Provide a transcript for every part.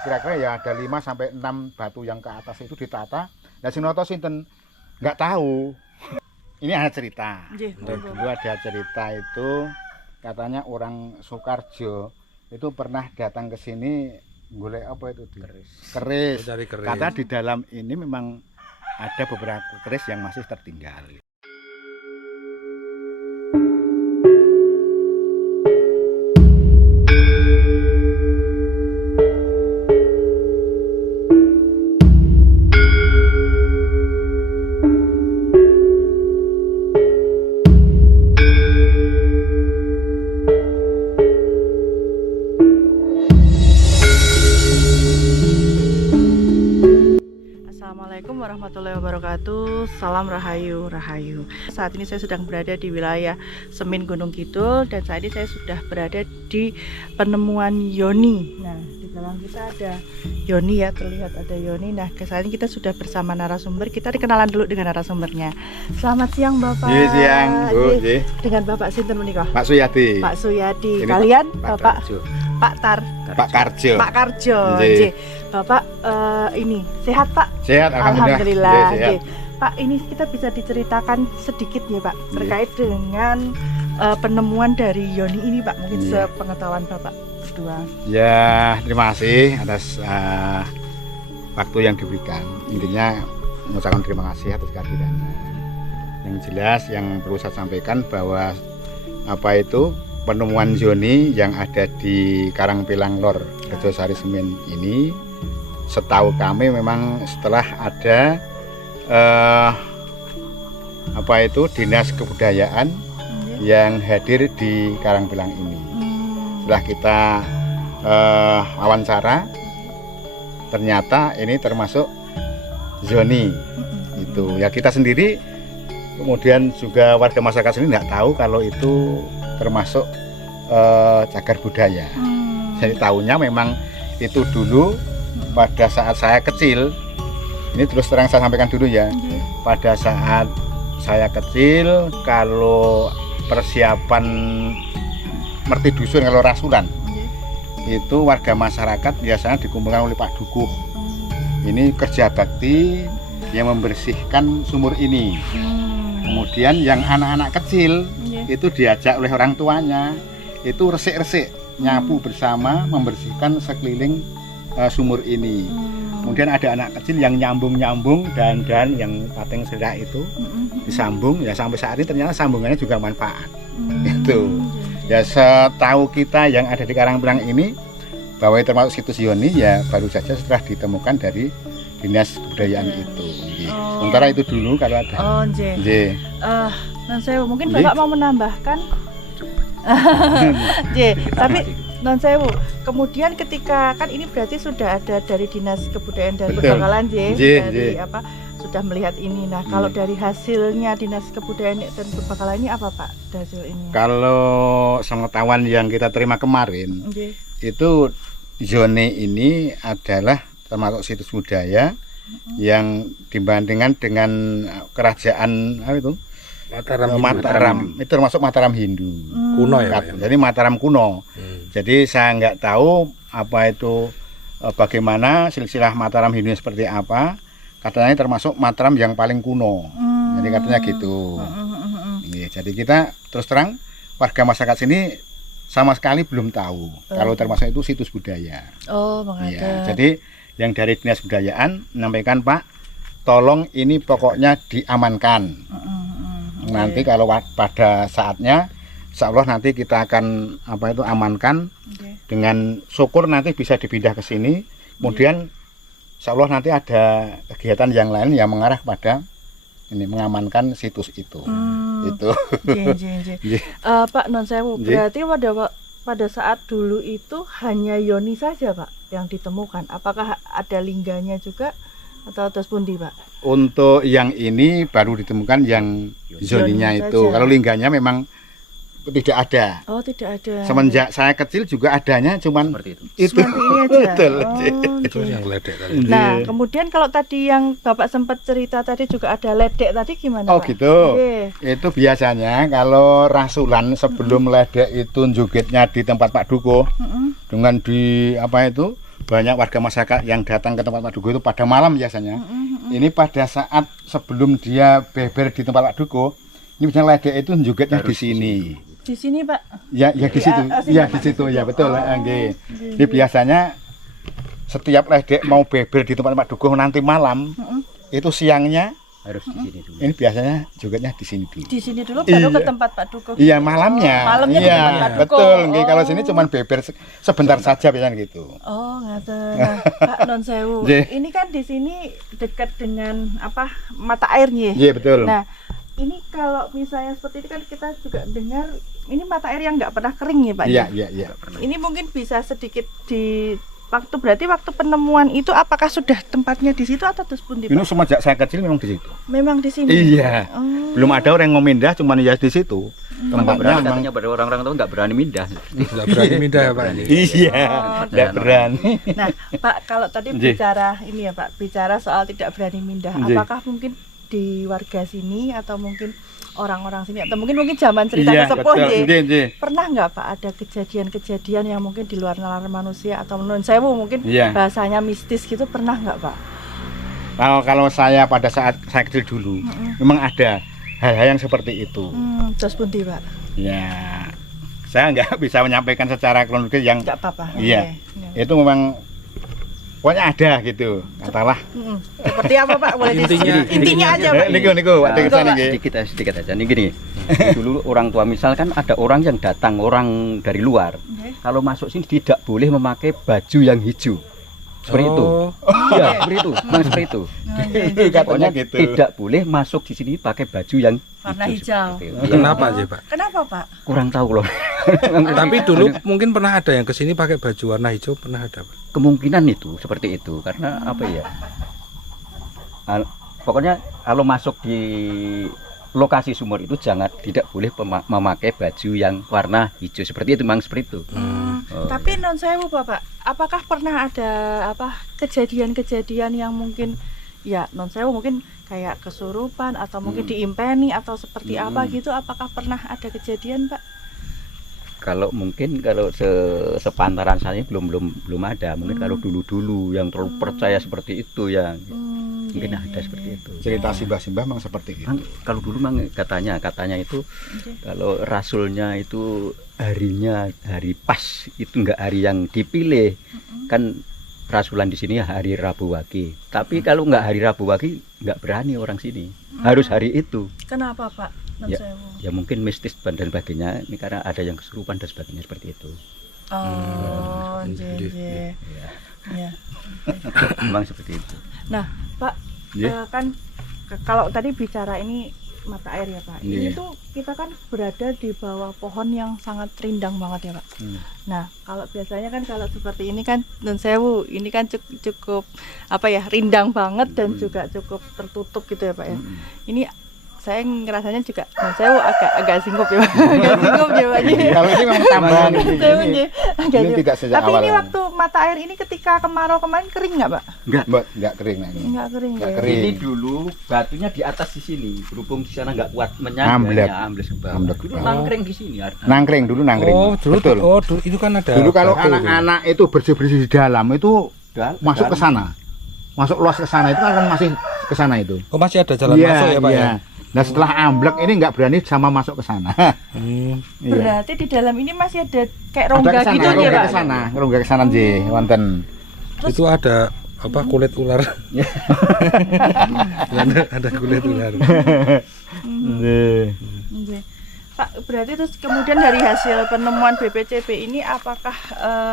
Kira-kira ya ada 5 sampai 6 batu yang ke atas itu ditata. Nah Sinoto sinten nggak tahu. Ini ada cerita. Dulu ada cerita itu katanya orang Soekarjo itu pernah datang ke sini golek apa itu? Keris. Kata di dalam ini memang ada beberapa keris yang masih tertinggal. Assalamualaikum warahmatullahi wabarakatuh. Salam rahayu. Saat ini saya sedang berada di wilayah Semin Gunung Kidul dan saat ini saya sudah berada di penemuan Yoni. Nah, di belakang kita ada Yoni ya, terlihat ada Yoni. Nah, saat ini kita sudah bersama narasumber. Kita dikenalan dulu dengan narasumbernya. Selamat siang Bapak. Iya siang Bu. Dengan Bapak sinten menika? Pak Suyadi. Pak Suyadi. Ini Kalian Pak Pak Karjo. Pak Karjo. Bapak ini sehat Pak? Sehat, alhamdulillah. Sehat. Pak, ini kita bisa diceritakan sedikit ya Pak terkait dengan penemuan dari Yoni ini Pak, mungkin sepengetahuan Bapak berdua. Ya, terima kasih atas waktu yang diberikan. Intinya mengucapkan terima kasih atas kehadirannya. Yang jelas yang perlu saya sampaikan bahwa penemuan Yoni yang ada di Karangpilang Lor, Rejosari Semin ini, setahu kami memang setelah ada Dinas Kebudayaan yang hadir di Karangpilang ini. Setelah kita wawancara, ternyata ini termasuk Yoni. Itu ya, kita sendiri kemudian juga warga masyarakat sini nggak tahu kalau itu termasuk cagar budaya. Jadi tahunya memang itu dulu pada saat saya kecil. Ini terus terang saya sampaikan dulu ya. Pada saat saya kecil, kalau persiapan merti dusun, kalau rasulan, itu warga masyarakat biasanya dikumpulkan oleh Pak Dukuh. Ini kerja bakti yang membersihkan sumur ini. Kemudian yang anak-anak kecil itu diajak oleh orang tuanya, itu resik-resik nyapu bersama membersihkan sekeliling sumur ini. Kemudian ada anak kecil yang nyambung dan yang pating serak itu disambung ya, sampai saat ini ternyata sambungannya juga manfaat. Itu ya, setahu kita yang ada di Karangpilang ini bahwa termasuk situs Yoni ya baru saja setelah ditemukan dari Dinas Kebudayaan itu. Sementara itu dulu kalau ada. Saya mungkin Bapak mau menambahkan. Tapi non sewu, kemudian ketika kan ini berarti sudah ada dari Dinas Kebudayaan dan Perbakalan dari sudah melihat ini. Nah, kalau dari hasilnya Dinas Kebudayaan dan Perbakalan ini apa Pak hasil ini? Kalau pengetahuan yang kita terima kemarin, itu Yoni ini adalah termasuk situs budaya yang dibandingkan dengan kerajaan Mataram, itu termasuk Mataram Hindu kuno ya, jadi Mataram kuno. Jadi saya nggak tahu bagaimana silsilah Mataram Hindu seperti apa. Katanya termasuk Mataram yang paling kuno. Jadi katanya gitu. Jadi kita terus terang warga masyarakat sini sama sekali belum tahu kalau termasuk itu situs budaya. Jadi yang dari Dinas Kebudayaan menyampaikan, Pak, tolong ini pokoknya diamankan. Nanti kalau pada saatnya, insya Allah nanti kita akan amankan. Dengan syukur nanti bisa dipindah ke sini. Kemudian insya Allah nanti ada kegiatan yang lain yang mengarah kepada ini mengamankan situs itu. Itu. Pak non sewu, berarti pada saat dulu itu hanya Yoni saja Pak yang ditemukan. Apakah ada lingganya juga atau terus pundi Pak? Untuk yang ini baru ditemukan yang Yoninya itu. Kalau lingganya memang tidak ada. Oh, tidak ada. Semenjak saya kecil juga adanya cuman Seperti itu. itu. Seperti ini aja. Betul. Itu Oke. yang ledek tadi. Nah, kemudian kalau tadi yang Bapak sempat cerita tadi juga ada ledek tadi gimana, Oh Pak? gitu. Oke. Itu biasanya kalau rasulan sebelum ledek itu jogetnya di tempat Pak Duko Mm-mm. dengan di apa itu banyak warga masyarakat yang datang ke tempat Pak Duko itu pada malam biasanya. Mm-mm. Ini pada saat sebelum dia beber di tempat Pak Duko, ini biasanya ledek itu jogetnya di sini. Di sini, Pak. Ya, ya di situ. sini, Ya Pak, di situ ya betul. Oh, Nggih. nggih, Ini biasanya setiap ledek mau beber di tempat Pak Duko nanti malam, Mm-mm. itu siangnya Harus di sini dulu. ini biasanya jogetnya di sini dulu. Di sini dulu baru Iya. ke tempat Pak Duko. Iya malamnya. Malamnya ke Iya tempat Pak Duko. betul. Nggih, kalau Oh. sini cuman beber sebentar saja biasanya gitu. Oh, ngaten. Nah, Pak Non Sewu. Nggih. Ini kan di sini dekat dengan apa? Mata airnya. Iya betul. Nah, ini kalau misalnya seperti itu kan kita juga dengar ini mata air yang nggak pernah kering ya, Pak? Iya iya iya. Ini mungkin bisa sedikit di berarti waktu penemuan itu apakah sudah tempatnya di situ atau terus pun di Ini semenjak saya kecil memang di situ. memang di sini. Iya. Oh. Belum ada orang yang mau pindah, cuman ya di situ. Nggak berani, Tempatnya memang. katanya pada orang-orang tua nggak berani pindah. Nggak berani pindah ya Pak. berani. Iya. Oh, Tidak berani. Nah, Pak, kalau tadi Nggih. bicara ini ya, Pak, bicara soal tidak berani pindah, Nggih. apakah mungkin di warga sini atau mungkin orang-orang sini atau mungkin zaman cerita Iya sesepuh betul. nggih. Nggih, nggih. Pernah nggak Pak ada kejadian-kejadian yang mungkin di luar nalar manusia atau menurut saya mungkin Iya. bahasanya mistis gitu, pernah nggak Pak? Kalau saya pada saat saya kecil dulu, memang ada hal-hal yang seperti itu. Terus pun Pak? Ya, saya nggak bisa menyampaikan secara kronologis yang Nggak apa-apa. Iya. Oke. itu memang pokoknya ada gitu. Katalah. Seperti apa Pak? Boleh intinya aja Pak. Niku, waktu Nah, kesana nggih. sedikit aja nih gini. Dulu orang tua misal kan ada orang yang datang, orang dari luar. Oke. Kalau masuk sini tidak boleh memakai baju yang hijau. Seperti itu. Oh, Iya, seperti itu. Memang seperti itu. Katanya Pokoknya gitu. tidak boleh masuk di sini pakai baju yang Warna hijau. seperti itu. Iya. kenapa aja Pak? Kenapa Pak? Kurang tahu loh. Tapi dulu mungkin pernah ada yang kesini pakai baju warna hijau, pernah ada Pak? Kemungkinan itu seperti itu karena apa ya? Pokoknya kalau masuk di lokasi sumur itu tidak boleh memakai baju yang warna hijau seperti itu, memang seperti itu. Oh, Tapi non sewu Bapak, apakah pernah ada kejadian-kejadian yang mungkin ya non sewu mungkin kayak kesurupan atau mungkin diimpeni atau seperti apa gitu? Apakah pernah ada kejadian Pak? Kalau sepantaran saya belum ada. Mungkin kalau dulu yang terlalu percaya seperti itu ya mungkin ada seperti itu. Cerita simbah-simbah memang seperti itu. Kan kalau dulu memang katanya itu kalau rasulnya itu hari pas itu enggak hari yang dipilih. Kan rasulan di sini hari Rabu Wage. Tapi kalau enggak hari Rabu Wage enggak berani orang sini. Harus hari itu. Kenapa Pak? Non sewu. Ya mungkin mistis dan sebagainya. Ini karena ada yang kesurupan dan sebagainya seperti itu. Oh, Nggih. iya. Ya. Memang seperti itu. Nah, Pak, Iya. kan kalau tadi bicara ini mata air ya Pak. Ini Iya. tuh kita kan berada di bawah pohon yang sangat rindang banget ya Pak. Nah, kalau biasanya kan kalau seperti ini kan non sewu, ini kan cukup apa ya, rindang banget dan juga cukup tertutup gitu ya Pak ya. Ini saya ngerasanya juga non sewu agak singgup ya Pak. Agak singgup ya Pak. Kalau ini memang tambahan Non sewu, ini. agak Ini singgup. tidak sejak Tapi awal. ini waktu mata air ini ketika kemarau kemarin kering nggak Pak? Mbak, enggak kering nah ini. Enggak kering Nggak ya. kering. Ini dulu batunya di atas di sini, berhubung di sana nggak kuat menyangga, Amblek. ambles ke bawah. Amblek ke Dulu bawah. nangkring di sini. Nangkring dulu nangkring. Oh, dulu Betul. dulu itu kan ada. Dulu kalau batu tuh. anak-anak itu bersih-bersih di dalam itu masuk ke sana. Masuk luas ke sana itu kan masih ke sana itu. Oh, masih ada jalan masuk ya Pak ya? Nah setelah amblek ini nggak berani sama masuk ke sana. Iya. Berarti di dalam ini masih ada kayak Ada rongga ke sana, gitu ya rongga Pak? ke sana, rongga ke sana nggih, wonten. Itu ada apa kulit ular. ada kulit ular. Nggih. Oke. Pak, berarti terus kemudian dari hasil penemuan BPCB ini apakah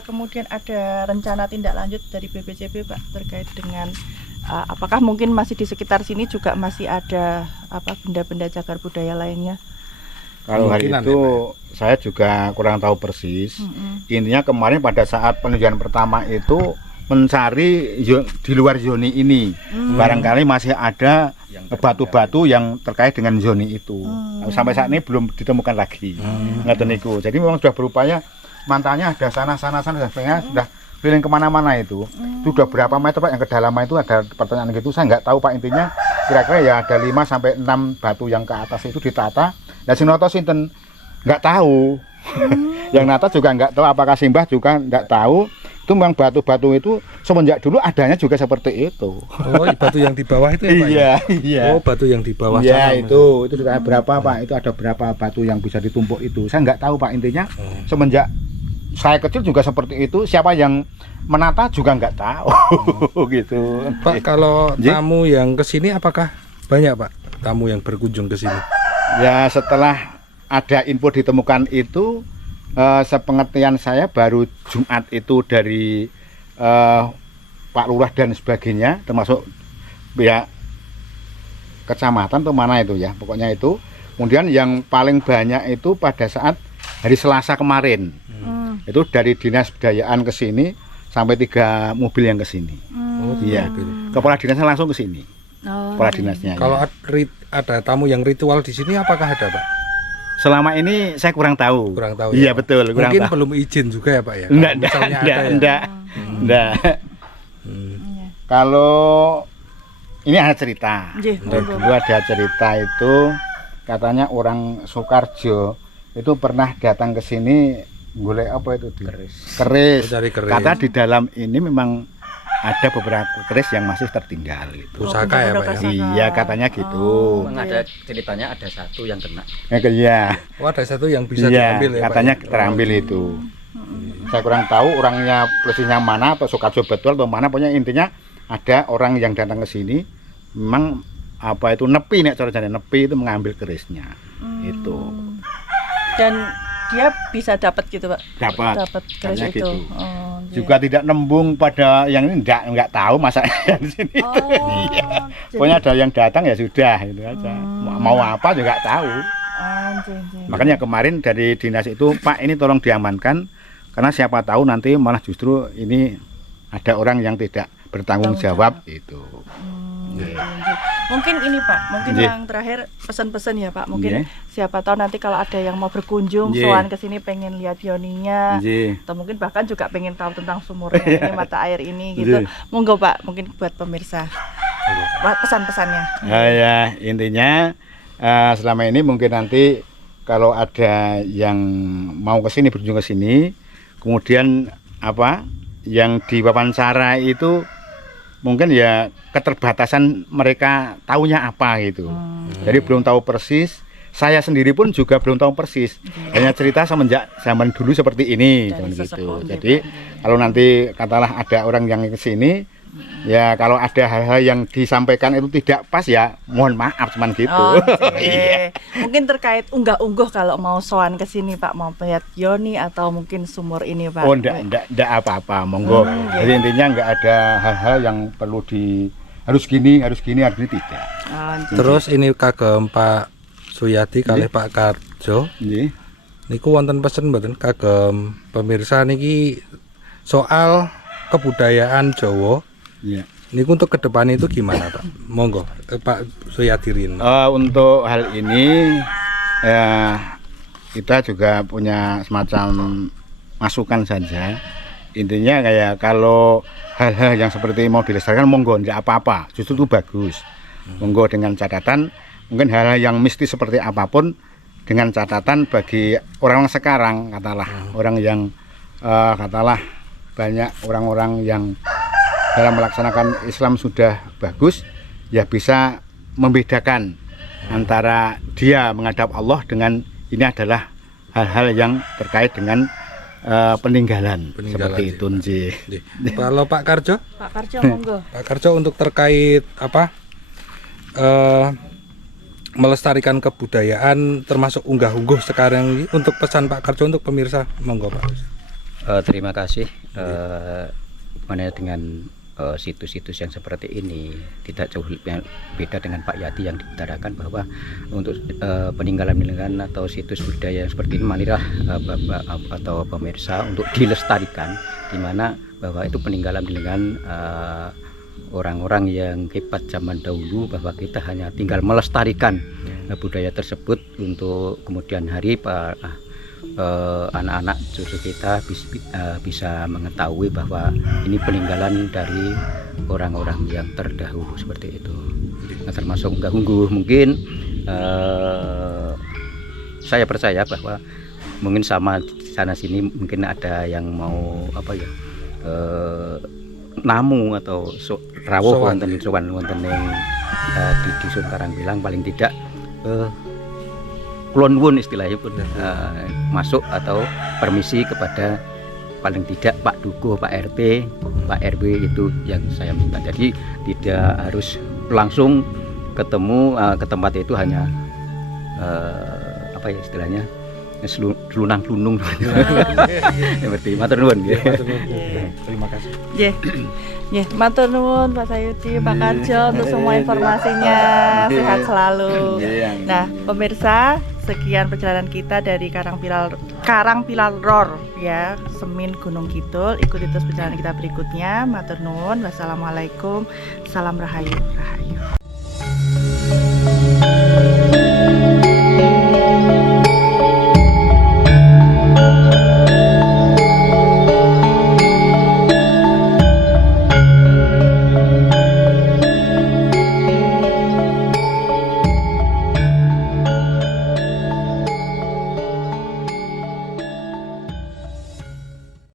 kemudian ada rencana tindak lanjut dari BPCB Pak terkait dengan apakah mungkin masih di sekitar sini juga masih ada apa benda-benda cagar budaya lainnya? Kalau hari Kemungkinan itu ya, Pak, saya juga kurang tahu persis. Intinya kemarin pada saat peninjauan pertama itu mencari di luar zoni ini. Barangkali masih ada batu-batu yang terkait dengan zoni itu. Sampai saat ini belum ditemukan lagi. Ngeten niku. Jadi memang sudah berupaya mantannya ada sana dan sebagainya sudah keliling kemana-mana itu. Itu udah berapa meter Pak yang kedalaman itu, ada pertanyaan gitu. Saya nggak tahu Pak, intinya kira-kira ya ada 5 sampai 6 batu yang ke atas itu ditata. Dan sinoto sinten nggak tahu. Yang nata juga nggak tahu, apakah Simbah juga nggak tahu. Itu memang batu-batu itu semenjak dulu adanya juga seperti itu. Oh, batu yang di bawah itu ya Pak? Iya. Oh, batu yang di bawah Iya, sana. itu sudah berapa Pak? Itu ada berapa batu yang bisa ditumpuk itu. Saya nggak tahu Pak, intinya semenjak saya kecil juga seperti itu. Siapa yang menata juga nggak tahu. Gitu. Pak, kalau tamu yang ke sini apakah banyak Pak tamu yang berkunjung ke sini? Ya setelah ada info ditemukan itu, sepengertian saya baru Jumat itu dari Pak Lurah dan sebagainya, termasuk pihak kecamatan atau mana itu ya, pokoknya itu. Kemudian yang paling banyak itu pada saat hari Selasa kemarin, itu dari Dinas Kebudayaan ke sini sampai 3 mobil yang ke sini. Iya, kepala dinasnya langsung ke sini. Kepala dinasnya. Kalau ada tamu yang ritual di sini apakah ada Pak? Selama ini saya kurang tahu. Kurang tahu. Iya Ya, betul. Kurang mungkin tahu. belum izin juga ya Pak ya. Enggak. Kalau ini ada cerita. Dulu ada cerita itu katanya orang Soekarjo itu pernah datang ke sini golek apa itu? Keris. Cari keris. Kata di dalam ini memang ada beberapa keris yang masih tertinggal gitu. Pusaka ya Pak ya. Iya katanya gitu. Memang ada ceritanya, ada satu yang kena. Iya. Oh, ada satu yang bisa Iya, diambil ya katanya Pak ya? terambil itu. Saya kurang tahu orangnya persisnya mana, atau Soekarjo betul atau mana, pokoknya intinya ada orang yang datang ke sini memang apa itu nepi, nek cara jane nepi itu mengambil kerisnya. Itu. Dan dia bisa dapat gitu Pak? Dapat keris itu. gitu. Iya. Juga tidak nembung pada yang ini, enggak tahu masa di sini. Iya. Pokoknya ada yang datang ya sudah itu aja. Mau apa juga nggak tahu. Makanya kemarin dari dinas itu, Pak ini tolong diamankan karena siapa tahu nanti malah justru ini ada orang yang tidak bertanggung jawab itu. Mungkin ini Pak, mungkin yang terakhir pesan-pesan ya Pak. Mungkin siapa tahu nanti kalau ada yang mau berkunjung, soal ke sini pengen lihat yoninya, atau mungkin bahkan juga pengen tahu tentang sumurnya ini, mata air ini gitu. Monggo Pak, mungkin buat pemirsa pesan-pesannya. Ya intinya selama ini mungkin nanti kalau ada yang mau ke sini, berkunjung ke sini, kemudian apa yang diwawancara itu mungkin ya keterbatasan mereka taunya apa gitu. Jadi belum tahu persis. Saya sendiri pun juga belum tahu persis. Hanya cerita semenjak zaman dulu seperti ini, gitu. Jadi kalau nanti katalah ada orang yang ke sini, ya kalau ada hal-hal yang disampaikan itu tidak pas ya mohon maaf, cuman gitu. Iya. Mungkin terkait unggah-ungguh kalau mau soan ke sini Pak, mau lihat yoni atau mungkin sumur ini Pak. Oh enggak apa-apa, monggo. Jadi intinya enggak ada hal-hal yang perlu harus gini tidak. Terus ini kagem Pak Suyadi kalih Pak Karjo. Nggih. Niku wonten pesen mboten kagem pemirsa niki soal kebudayaan Jawa. Iya. Niku untuk ke depan itu gimana Pak? Monggo Pak Suyadi Rin. Untuk hal ini kita juga punya semacam masukan saja. Intinya kayak kalau hal-hal yang seperti mau dilestarikan monggo, tidak apa-apa, justru itu bagus. Monggo dengan catatan mungkin hal-hal yang mistis seperti apapun dengan catatan bagi orang sekarang, katalah orang yang katalah banyak orang-orang yang dalam melaksanakan Islam sudah bagus, ya bisa membedakan antara dia menghadap Allah dengan ini adalah hal-hal yang terkait dengan peninggalan seperti itu. Kalau Pak Karjo? Pak Karjo monggo. Pak Karjo untuk terkait apa? Melestarikan kebudayaan termasuk unggah-ungguh sekarang ini, untuk pesan Pak Karjo untuk pemirsa, monggo Pak. Terima kasih. Mana dengan situs-situs yang seperti ini tidak jauh beda dengan Pak Yati yang diutarakan bahwa untuk peninggalan-peninggalan atau situs budaya yang seperti ini marilah Bapak atau pemirsa untuk dilestarikan, di mana bahwa itu peninggalan-peninggalan orang-orang yang hebat zaman dahulu, bahwa kita hanya tinggal melestarikan budaya tersebut untuk kemudian hari anak-anak cucu kita bisa mengetahui bahwa ini peninggalan dari orang-orang yang terdahulu seperti itu. Nah, termasuk unggah-ungguh mungkin saya percaya bahwa mungkin sama sana sini mungkin ada yang mau namu atau rawuh wonten wonten di dusun Karangpilang, paling tidak kulon nuwun istilahnya pun masuk atau permisi kepada paling tidak Pak Dukuh, Pak RT, Pak RW, itu yang saya minta. Jadi tidak harus langsung ketemu ke tempat itu, hanya istilahnya lunang lunung seperti matur nuwun. Terima kasih. Nggih, matur nuwun Pak Sayuti, Pak Karjo untuk semua informasinya. Sehat selalu. Nah, pemirsa, sekian perjalanan kita dari Karangpilar ya, Semin Gunung Kidul. Ikuti terus perjalanan kita berikutnya. Matur nuwun. Wassalamualaikum. Salam rahayu.